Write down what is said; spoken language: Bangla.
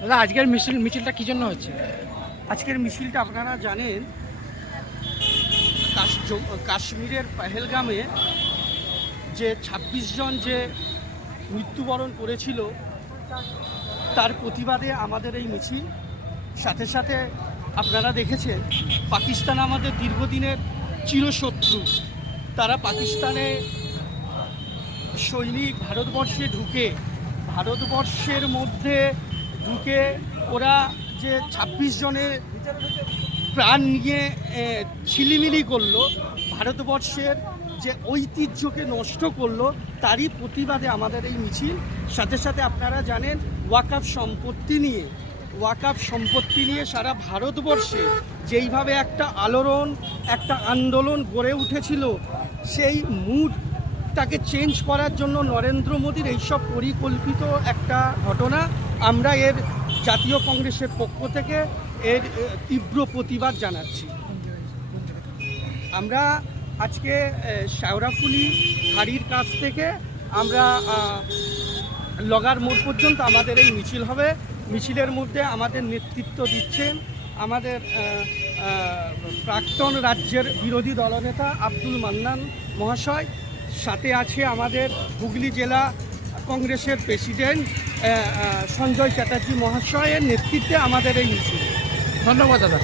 দাদা আজকের মিছিল মিছিলটা কি জন্য হচ্ছে? আজকের মিছিলটা আপনারা জানেন কাশ্মীরের পেহেলগামে যে ২৬ জন যে মৃত্যুবরণ করেছিল তার প্রতিবাদে আমাদের এই মিছিল। সাথে সাথে আপনারা দেখেছেন পাকিস্তান আমাদের দীর্ঘদিনের চিরশত্রু। তারা পাকিস্তানে সৈনিক ভারতবর্ষে ঢুকে, ভারতবর্ষের মধ্যে ঢুকে ওরা যে ২৬ জনের প্রাণ নিয়ে ছিলিমিলি করল, ভারতবর্ষের যে ঐতিহ্যকে নষ্ট করল, তারই প্রতিবাদে আমাদের এই মিছিল। সাথে সাথে আপনারা জানেন ওয়াকাফ সম্পত্তি নিয়ে। ওয়াকাফ সম্পত্তি নিয়ে সারা ভারতবর্ষে যেইভাবে একটা আলোড়ন একটা আন্দোলন গড়ে উঠেছিল সেই মুডটাকে চেঞ্জ করার জন্য নরেন্দ্র মোদীর এইসব পরিকল্পিত একটা ঘটনা আমরা এর জাতীয় কংগ্রেসের পক্ষ থেকে এর তীব্র প্রতিবাদ জানাচ্ছি। আমরা আজকে এ, শেওড়াফুলি হাড়ির কাছ থেকে আমরা লগার মোড় পর্যন্ত আমাদের এই মিছিল হবে। মিছিলের মধ্যে আমাদের নেতৃত্ব দিচ্ছেন আমাদের প্রাক্তন রাজ্যের বিরোধী দলনেতা আব্দুল মান্নান মহাশয়, সাথে আছে আমাদের হুগলি জেলা কংগ্রেসের প্রেসিডেন্ট সঞ্জয় চ্যাটার্জি মহাশয়ের নেতৃত্বে আমাদের এই মিছিল। ধন্যবাদ দাদা।